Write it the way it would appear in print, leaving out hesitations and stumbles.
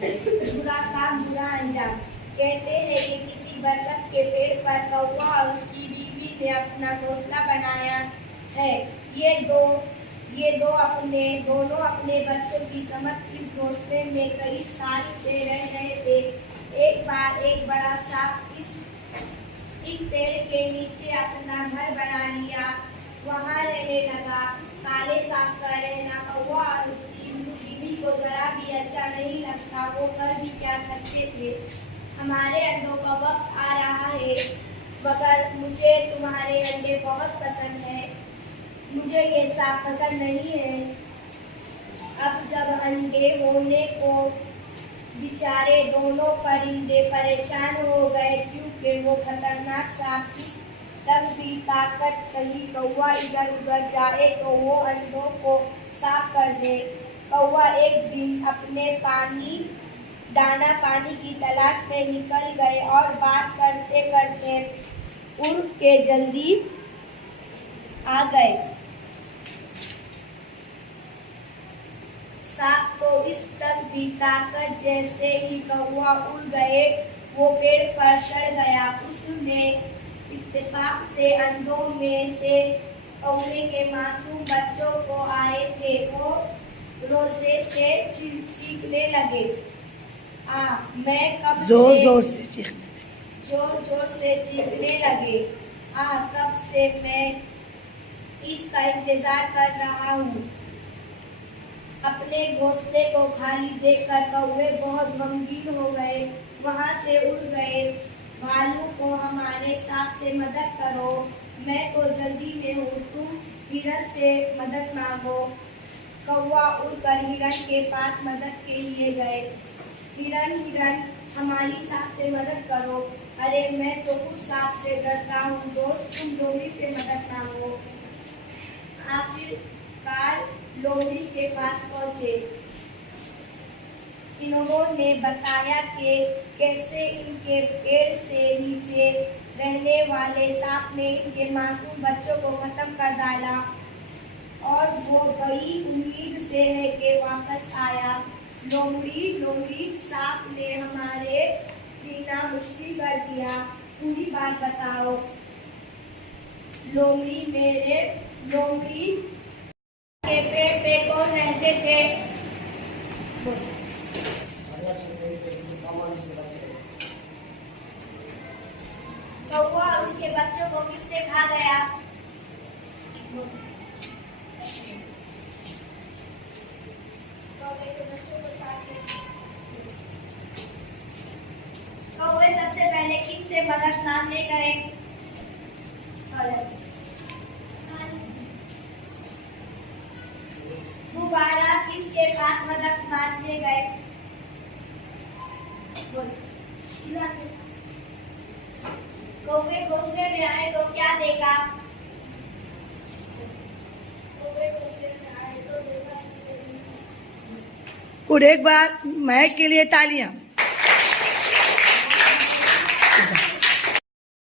बुरा काम बुरा अंजाम। कहते हैं कि किसी बरगद के पेड़ पर कौवा और उसकी बीवी ने अपना घोंसला बनाया है। ये दोनों अपने बच्चों की समझ इस घोंसले में कई साल से रह रहे थे। एक बार एक बड़ा सांप इस पेड़ के नीचे अपना घर बना लिया, वहाँ रहने लगा। काले सांप का रहना कौवा और उसकी बीवी को जरा भी अच्छा नहीं लगता। वो कर भी क्या सकते थे। हमारे अंडों का वक्त आ रहा है, मगर मुझे तुम्हारे अंडे बहुत पसंद है। मुझे ये सांप पसंद नहीं है। अब जब अंडे होने को बेचारे दोनों परिंदे परेशान हो गए, क्योंकि वो खतरनाक सांप की तब भी ताकत कहीं कौवा इधर उधर जाए तो वो अंडों को साफ कर दे। कौवा एक दिन अपने दाना पानी की तलाश में निकल गए और बात करते करते उड़ के जल्दी आ गए। सांप को इस तक भी ताकत जैसे ही कौवा उड़ गए वो पेड़ पर चढ़ गया। उसमें इत्तेफाक से अंडों में से कौवे के मासूम बच्चों को आए थे। वो रोजे से चीखने लगे। मैं कब जोर से चीखने लगे। कब से मैं इसका इंतजार कर रहा हूँ। अपने घोंसले को खाली देखकर कौवे बहुत गमगीन हो गए, वहाँ से उड़ गए। भालू को हमारे सांप से मदद करो, मैं तो जल्दी में हूँ, तुम हिरण से मदद मांगो। कौवा उड़कर हिरण के पास मदद के लिए गए। हिरण हमारी सांप से मदद करो। अरे मैं तो उस सांप से डरता हूँ दोस्त, तुम लोमड़ी से मदद मांगो। आखिरकार लोमड़ी के पास पहुँचे। इन्होंने बताया कि कैसे इनके पेड़ से नीचे रहने वाले सांप ने इनके मासूम बच्चों को खत्म कर डाला और वो बड़ी उम्मीद से है कि वापस आया। लोमड़ी सांप ने हमारे जीना मुश्किल कर दिया, पूरी बात बताओ। लोमड़ी के पेड़ पे कौन रहते थे? कौवा और उसके बच्चों को किसने खा गया? कौवे के बच्चों को साथ में। कौवे सबसे पहले किससे मदद मांगने गए? दोबारा किसके पास मदद मांगने गए? कौवे घोंसले में आए तो क्या देखा? और एक बार महक के लिए तालियां।